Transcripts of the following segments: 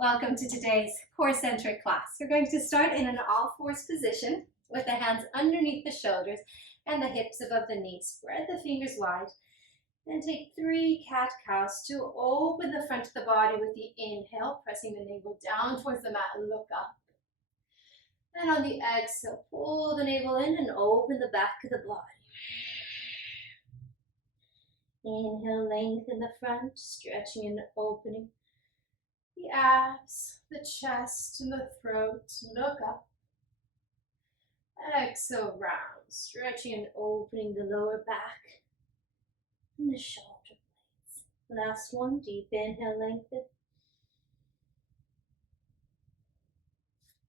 Welcome to today's core-centric class. We're going to start in an all-fours position with the hands underneath the shoulders and the hips above the knees. Spread the fingers wide and take 3 cat-cows to open the front of the body with the inhale, pressing the navel down towards the mat and look up. And on the exhale, pull the navel in and open the back of the body. Inhale, lengthen the front, stretching and opening the abs, the chest, and the throat. Look up. Exhale, round, stretching and opening the lower back and the shoulder blades. Last one, deep inhale, lengthen.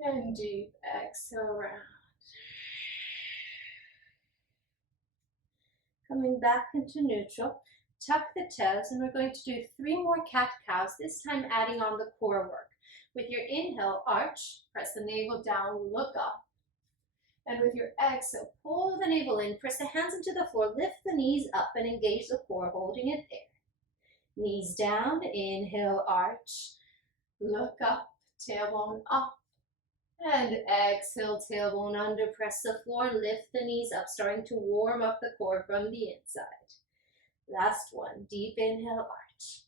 And deep exhale, round. Coming back into neutral. Tuck the toes, and we're going to do 3 more cat-cows, this time adding on the core work. With your inhale, arch, press the navel down, look up. And with your exhale, pull the navel in, press the hands into the floor, lift the knees up and engage the core, holding it there. Knees down, inhale, arch, look up, tailbone up. And exhale, tailbone under, press the floor, lift the knees up, starting to warm up the core from the inside. Last one, deep inhale, arch.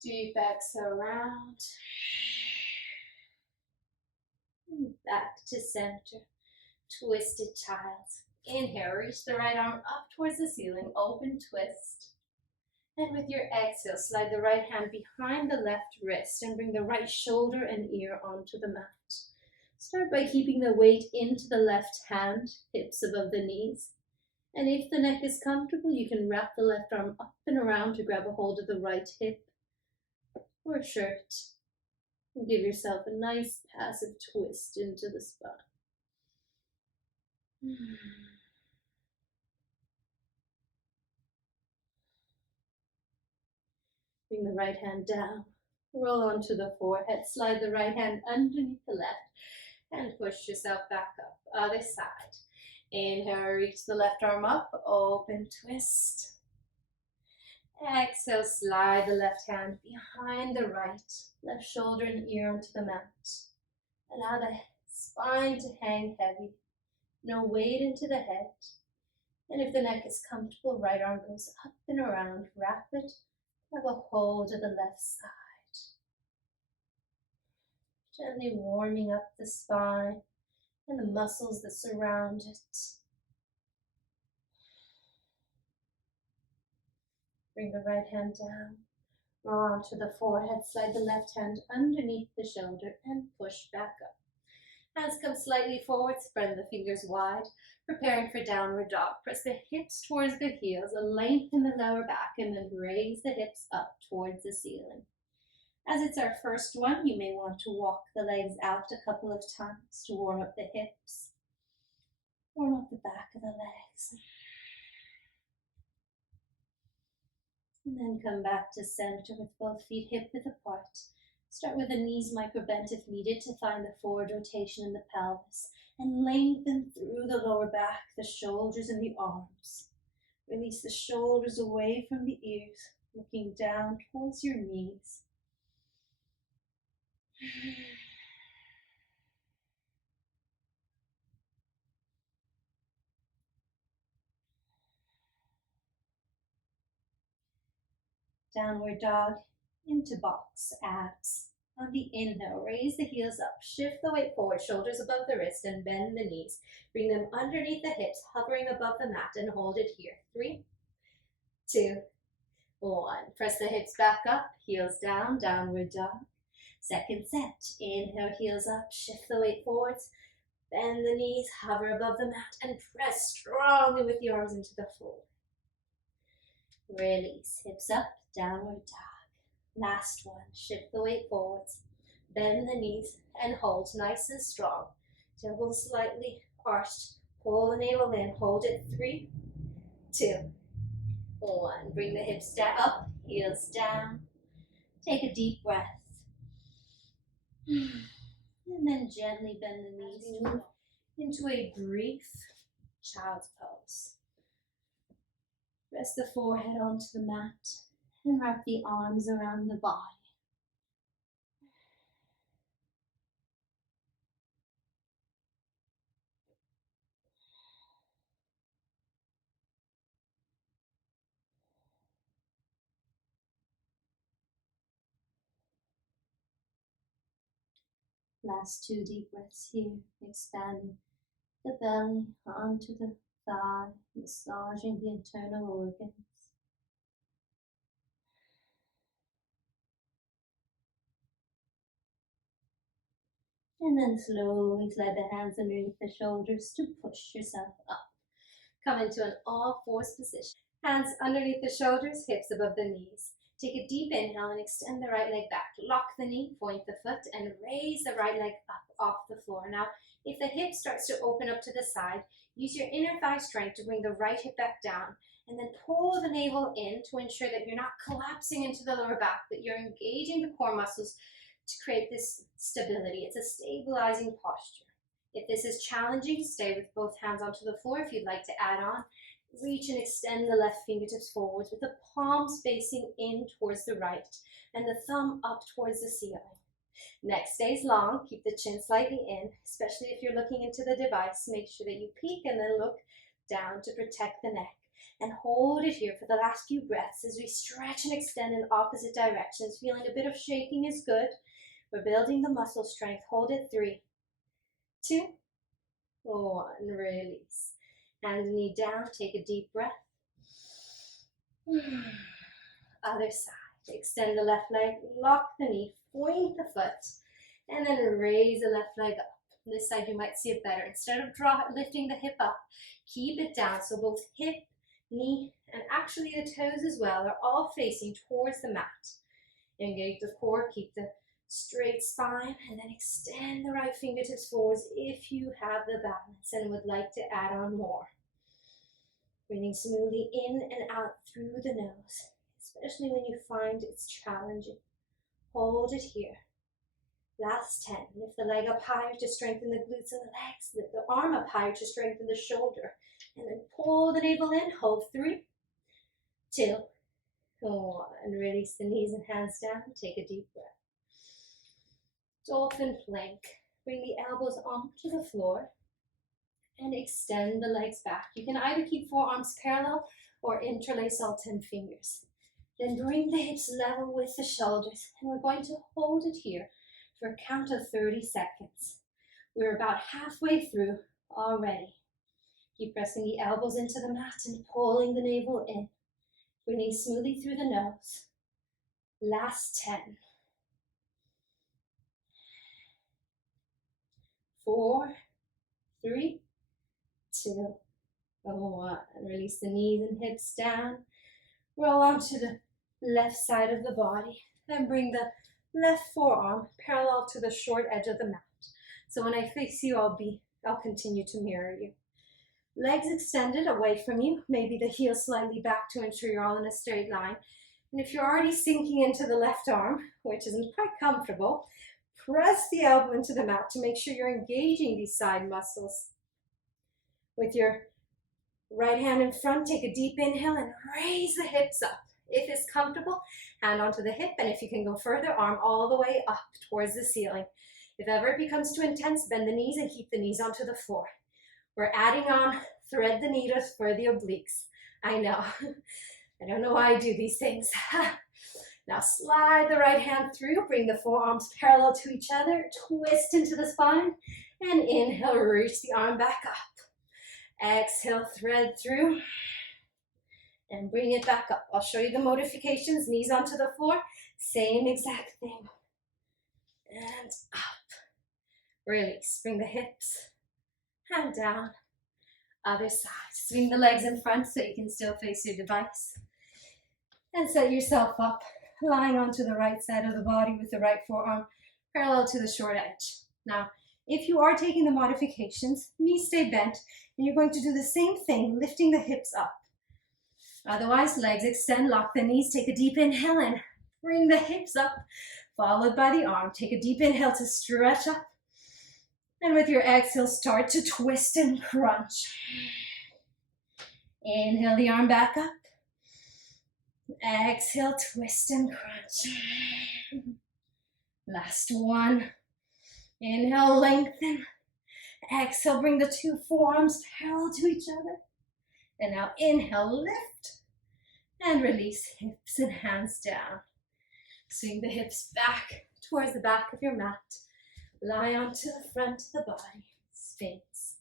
Deep exhale, round. And back to center, twisted child. Inhale, reach the right arm up towards the ceiling, open twist. And with your exhale, slide the right hand behind the left wrist and bring the right shoulder and ear onto the mat. Start by keeping the weight into the left hand, hips above the knees. And if the neck is comfortable, you can wrap the left arm up and around to grab a hold of the right hip or shirt. And give yourself a nice passive twist into the spine. Bring the right hand down, roll onto the forehead, slide the right hand underneath the left, and push yourself back up. Other side. Inhale, reach the left arm up, open twist. Exhale, slide the left hand behind the right, left shoulder and ear onto the mat. Allow the spine to hang heavy, no weight into the head. And if the neck is comfortable, right arm goes up and around, wrap it, have a hold of the left side. Gently warming up the spine and the muscles that surround it. Bring the right hand down, roll onto the forehead, slide the left hand underneath the shoulder and push back up. Hands come slightly forward, spread the fingers wide, preparing for downward dog. Press the hips towards the heels, lengthen the lower back, and then raise the hips up towards the ceiling. As it's our first one, you may want to walk the legs out a couple of times to warm up the hips, warm up the back of the legs. And then come back to center with both feet hip-width apart. Start with the knees micro-bent if needed to find the forward rotation in the pelvis, and lengthen through the lower back, the shoulders and the arms. Release the shoulders away from the ears, looking down towards your knees. Downward dog into box abs. On the inhale, raise the heels up, shift the weight forward, shoulders above the wrist, and bend the knees. Bring them underneath the hips, hovering above the mat, and hold it here. 3, 2, 1. Press the hips back up, heels down, downward dog. Second set. Inhale, heels up, shift the weight forwards, bend the knees, hover above the mat, and press strongly with the arms into the floor. Release, hips up, downward dog. Last one, shift the weight forwards, bend the knees, and hold nice and strong. Tailbone slightly arched, pull the navel in, hold it. 3, 2, 1. Bring the hips down, up, heels down. Take a deep breath. And then gently bend the knees into a brief child's pose. Rest the forehead onto the mat and wrap the arms around the body. Last 2 deep breaths here, expanding the belly onto the thigh, massaging the internal organs. And then slowly slide the hands underneath the shoulders to push yourself up. Come into an all-fours position. Hands underneath the shoulders, hips above the knees. Take a deep inhale and extend the right leg back. Lock the knee, point the foot, and raise the right leg up off the floor. Now, if the hip starts to open up to the side, use your inner thigh strength to bring the right hip back down, and then pull the navel in to ensure that you're not collapsing into the lower back, but you're engaging the core muscles to create this stability. It's a stabilizing posture. If this is challenging, stay with both hands onto the floor. If you'd like to add on, reach and extend the left fingertips forwards with the palms facing in towards the right and the thumb up towards the ceiling. Neck stays long. Keep the chin slightly in, especially if you're looking into the device. Make sure that you peek and then look down to protect the neck. And hold it here for the last few breaths as we stretch and extend in opposite directions. Feeling a bit of shaking is good. We're building the muscle strength. Hold it. 3, 2, 1. Release. Hand and knee down. Take a deep breath. Other side. Extend the left leg. Lock the knee. Point the foot. And then raise the left leg up. This side you might see it better. Instead of lifting the hip up, keep it down. So both hip, knee, and actually the toes as well are all facing towards the mat. Engage the core. Keep the straight spine, and then extend the right fingertips forwards if you have the balance and would like to add on more. Breathing smoothly in and out through the nose, especially when you find it's challenging. Hold it here. Last 10. Lift the leg up higher to strengthen the glutes and the legs. Lift the arm up higher to strengthen the shoulder. And then pull the navel in. Hold 3, 2, 1. And release the knees and hands down. Take a deep breath. Dolphin Plank. Bring the elbows onto the floor and extend the legs back. You can either keep forearms parallel or interlace all 10 fingers. Then bring the hips level with the shoulders, and we're going to hold it here for a count of 30 seconds. We're about halfway through already. Keep pressing the elbows into the mat and pulling the navel in. Breathing smoothly through the nose. Last 10. 4, 3, 2, 1. Release the knees and hips down. Roll onto the left side of the body and bring the left forearm parallel to the short edge of the mat. So when I face you, I'll continue to mirror you. Legs extended away from you, maybe the heel slightly back to ensure you're all in a straight line. And if you're already sinking into the left arm, which isn't quite comfortable, press the elbow into the mat to make sure you're engaging these side muscles. With your right hand in front, take a deep inhale and raise the hips up. If it's comfortable, hand onto the hip, and if you can go further, arm all the way up towards the ceiling. If ever it becomes too intense, bend the knees and keep the knees onto the floor. We're adding on thread the needles for the obliques. I know. I don't know why I do these things. Now slide the right hand through, bring the forearms parallel to each other, twist into the spine, and inhale, reach the arm back up. Exhale, thread through, and bring it back up. I'll show you the modifications, knees onto the floor, same exact thing. And up. Release, bring the hips, hand down, other side. Swing the legs in front so you can still face your device. And set yourself up, lying onto the right side of the body with the right forearm parallel to the short edge. Now, if you are taking the modifications, knees stay bent, and you're going to do the same thing, lifting the hips up. Otherwise, legs extend, lock the knees, take a deep inhale and bring the hips up, followed by the arm. Take a deep inhale to stretch up. And with your exhale, start to twist and crunch. Inhale the arm back up. Exhale, twist and crunch. Last one. Inhale, lengthen. Exhale, bring the two forearms parallel to each other. And now inhale, lift. And release hips and hands down. Swing the hips back towards the back of your mat. Lie onto the front of the body, Sphinx.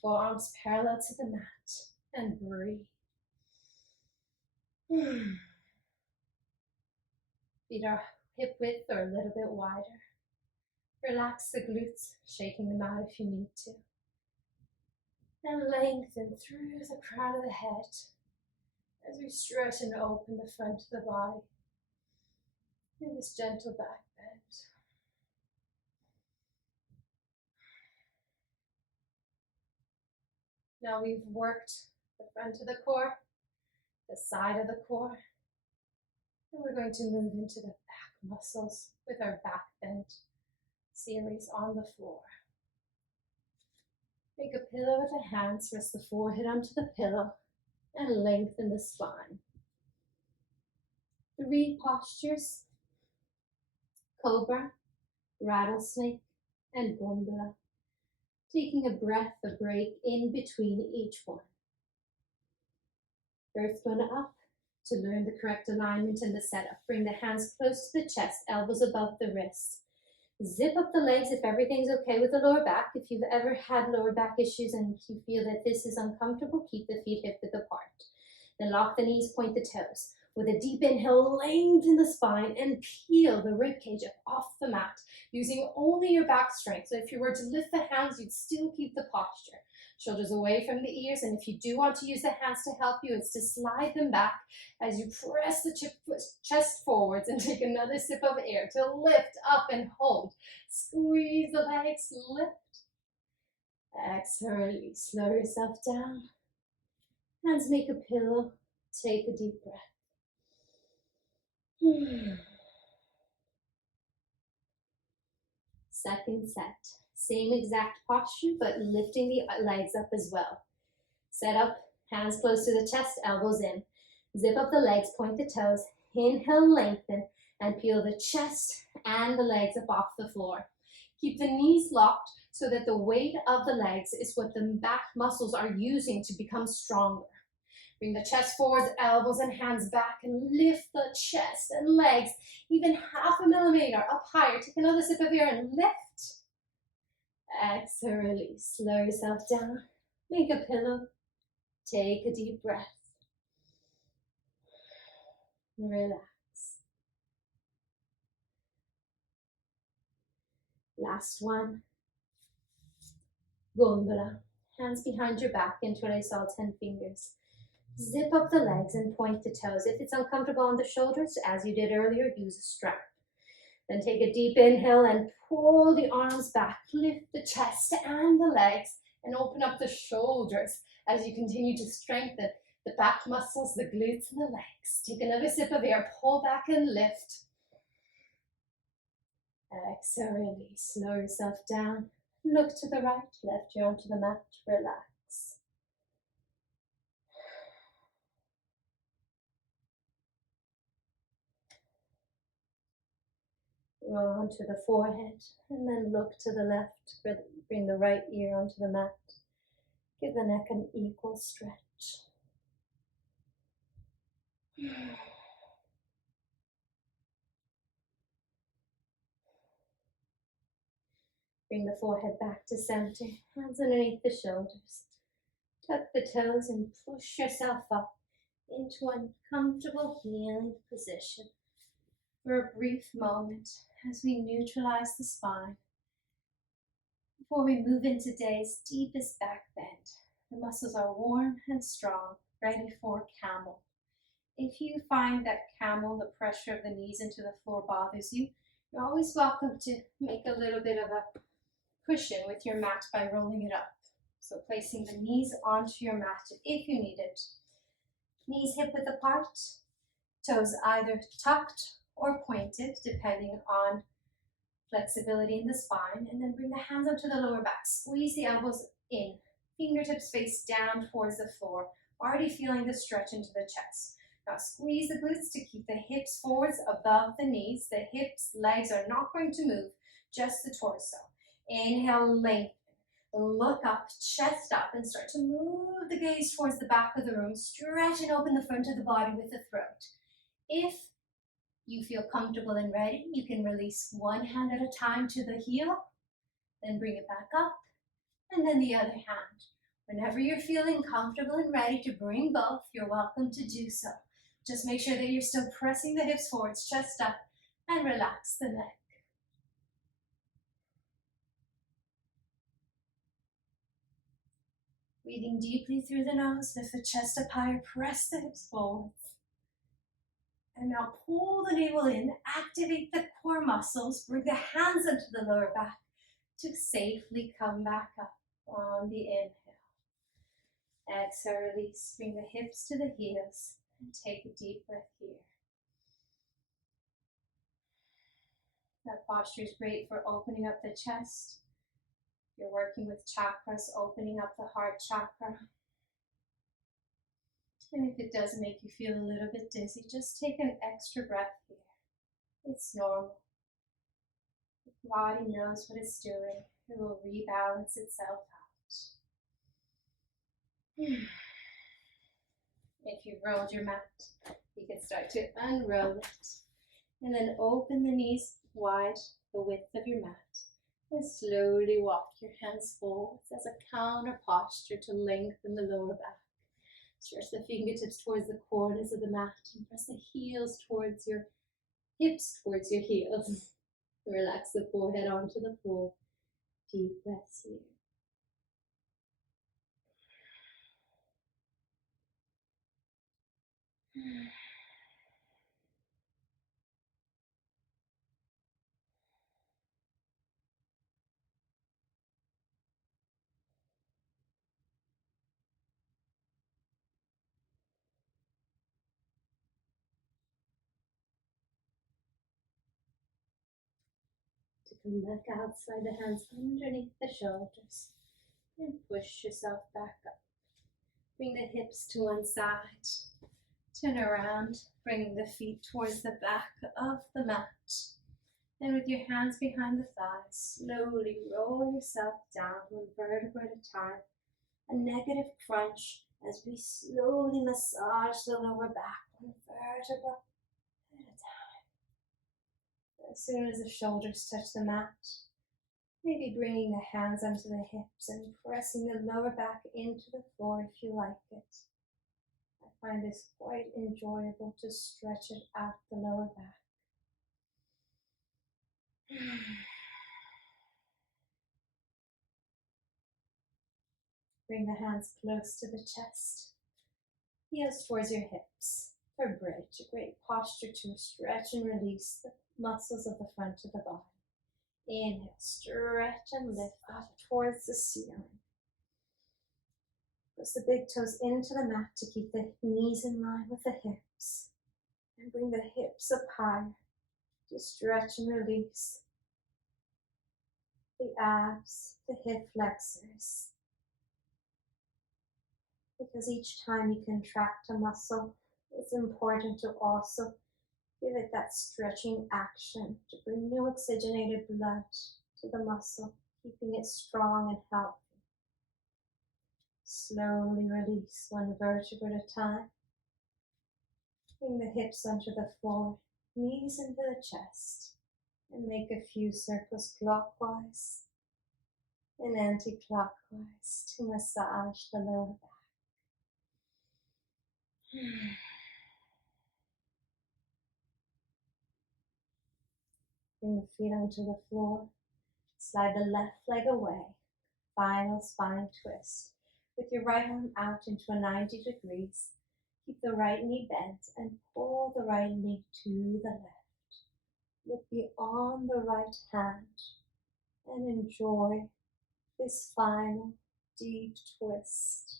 Forearms parallel to the mat, and breathe. Feet are hip width or a little bit wider. Relax the glutes, shaking them out if you need to. And lengthen through the crown of the head as we stretch and open the front of the body in this gentle back bend. Now we've worked the front of the core, the side of the core, and we're going to move into the back muscles with our back bend series on the floor. Make a pillow with the hands, rest the forehead onto the pillow, and lengthen the spine. 3 postures: cobra, rattlesnake, and gondola. Taking a breath, a break in between each one. First one up to learn the correct alignment and the setup. Bring the hands close to the chest, elbows above the wrists. Zip up the legs if everything's okay with the lower back. If you've ever had lower back issues and you feel that this is uncomfortable, keep the feet hip width apart. Then lock the knees, point the toes. With a deep inhale, lengthen the spine and peel the ribcage up off the mat, using only your back strength. So if you were to lift the hands, you'd still keep the posture. Shoulders away from the ears, and if you do want to use the hands to help you, it's to slide them back as you press the chest forwards and take another sip of air to lift up and hold. Squeeze the legs, lift. Exhale, release. Slow yourself down. Hands make a pillow. Take a deep breath. Second set. Same exact posture, but lifting the legs up as well. Set up, hands close to the chest, elbows in. Zip up the legs, point the toes. Inhale, lengthen, and peel the chest and the legs up off the floor. Keep the knees locked so that the weight of the legs is what the back muscles are using to become stronger. Bring the chest forwards, elbows and hands back, and lift the chest and legs even 0.5 millimeter up higher. Take another sip of air and lift. Exhale, release. Slow yourself down. Make a pillow. Take a deep breath. Relax. Last one. Gondola. Hands behind your back, interlace all 10 fingers. Zip up the legs and point the toes. If it's uncomfortable on the shoulders, as you did earlier, use a strap. Then take a deep inhale and pull the arms back. Lift the chest and the legs and open up the shoulders as you continue to strengthen the back muscles, the glutes and the legs. Take another sip of air, pull back and lift. Exhale, release. Slow yourself down. Look to the right, left ear onto the mat, relax. Roll onto the forehead and then look to the left. Bring the right ear onto the mat. Give the neck an equal stretch. Bring the forehead back to center. Hands underneath the shoulders. Tuck the toes and push yourself up into a comfortable kneeling position for a brief moment as we neutralize the spine. Before we move into today's deepest back bend, the muscles are warm and strong, ready for Camel. If you find that Camel, the pressure of the knees into the floor bothers you, you're always welcome to make a little bit of a cushion with your mat by rolling it up. So placing the knees onto your mat if you need it. Knees hip width apart, toes either tucked or pointed depending on flexibility in the spine, and then bring the hands up to the lower back. Squeeze the elbows in, fingertips face down towards the floor, already feeling the stretch into the chest. Now squeeze the glutes to keep the hips forwards above the knees. The hips, legs are not going to move, just the torso. Inhale, lengthen. Look up, chest up, and start to move the gaze towards the back of the room. Stretch and open the front of the body with the throat. If you feel comfortable and ready, you can release one hand at a time to the heel Then bring it back up, and then the other hand. Whenever you're feeling comfortable and ready to bring both, you're welcome to do so. Just make sure that you're still pressing the hips forwards, chest up, and relax the neck. Breathing deeply through the nose, lift the chest up higher, press the hips forwards. And now pull the navel in, activate the core muscles, bring the hands into the lower back to safely come back up on the inhale. Exhale, release, bring the hips to the heels, and take a deep breath here. That posture is great for opening up the chest. You're working with chakras, opening up the heart chakra. And if it does make you feel a little bit dizzy, just take an extra breath here. It's normal. The body knows what it's doing. It will rebalance itself out. If you've rolled your mat, you can start to unroll it. And then open the knees wide, the width of your mat. And slowly walk your hands forwards as a counter posture to lengthen the lower back. Stretch the fingertips towards the corners of the mat and press the heels towards your hips, towards your heels. Relax the forehead onto the floor. Deep breaths here. To come back out, slide the hands underneath the shoulders and push yourself back up. Bring the hips to one side. Turn around, bring the feet towards the back of the mat. And with your hands behind the thighs, slowly roll yourself down one vertebra at a time. A negative crunch as we slowly massage the lower back one vertebra at a time. As soon as the shoulders touch the mat, maybe bringing the hands onto the hips and pressing the lower back into the floor if you like it. I find this quite enjoyable to stretch it out the lower back. Bring the hands close to the chest, heels towards your hips for bridge, a great posture to stretch and release the muscles of the front of the body. Inhale, stretch and lift up towards the ceiling. Press the big toes into the mat to keep the knees in line with the hips. And bring the hips up higher to stretch and release the abs, the hip flexors. Because each time you contract a muscle, it's important to also give it that stretching action to bring new oxygenated blood to the muscle, keeping it strong and healthy. Slowly release one vertebra at a time. Bring the hips onto the floor, knees into the chest, and make a few circles clockwise and anti-clockwise to massage the lower back. Bring the feet onto the floor. Slide the left leg away. Final spine twist. With your right arm out into a 90 degrees, keep the right knee bent and pull the right knee to the left. Look beyond the right hand and enjoy this final deep twist.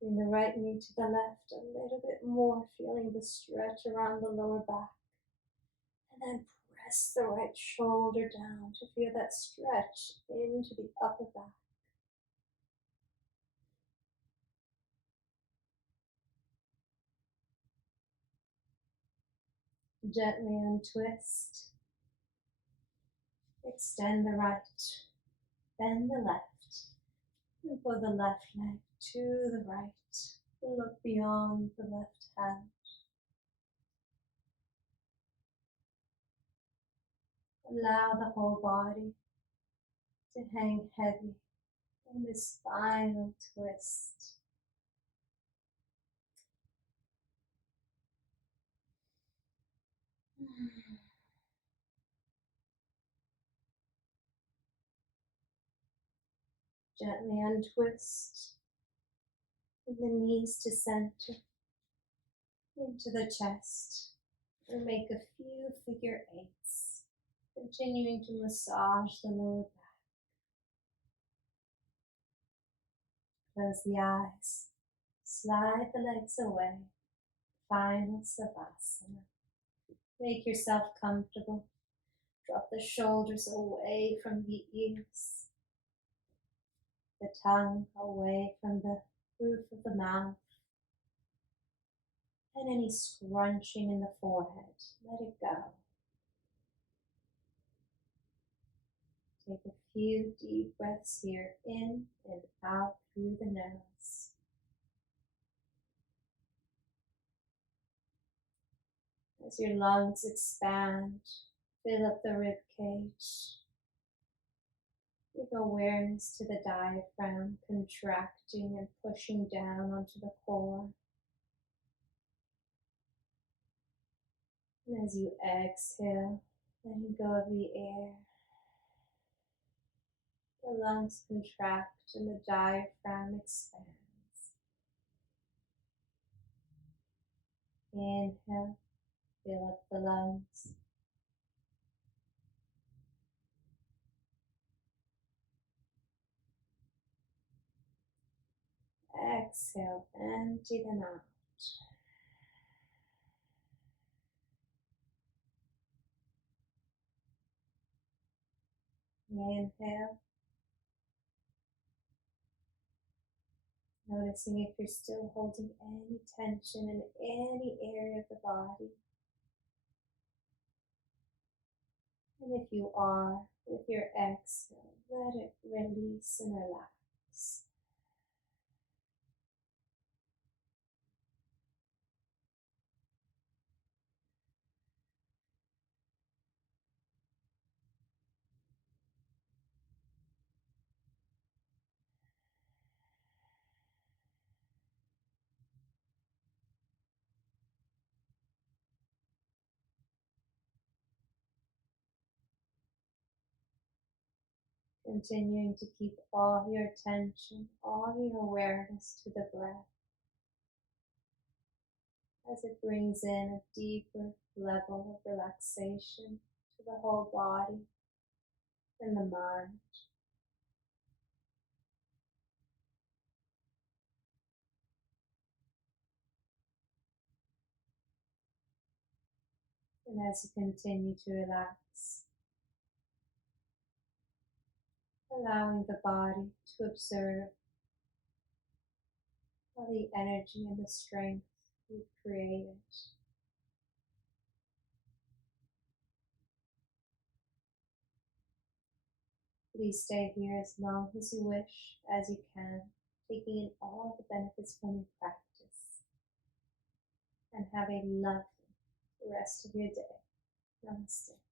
Bring the right knee to the left a little bit more, feeling the stretch around the lower back. And then press the right shoulder down to feel that stretch into the upper back. Gently untwist. Extend the right. Bend the left. And pull the left leg to the right. Look beyond the left hand. Allow the whole body to hang heavy in this final twist. Gently untwist. Bring the knees to center, into the chest. We'll make a few figure eights, continuing to massage the lower back. Close the eyes, slide the legs away. Final Savasana. Make yourself comfortable. Drop the shoulders away from the ears, the tongue away from the roof of the mouth, and any scrunching in the forehead. Let it go. Take a few deep breaths here, in and out through the nose. As your lungs expand, fill up the rib cage. Bring awareness to the diaphragm, contracting and pushing down onto the core. And as you exhale, letting go of the air, the lungs contract and the diaphragm expands. Inhale, fill up the lungs. Exhale, empty them out. Inhale. Noticing if you're still holding any tension in any area of the body. And if you are, with your exhale, let it release and relax. Continuing to keep all your attention, all your awareness to the breath as it brings in a deeper level of relaxation to the whole body and the mind. And as you continue to relax, allowing the body to observe all the energy and the strength you've created. Please stay here as long as you wish, as you can, taking in all the benefits from your practice. And have a lovely rest of your day. Namaste.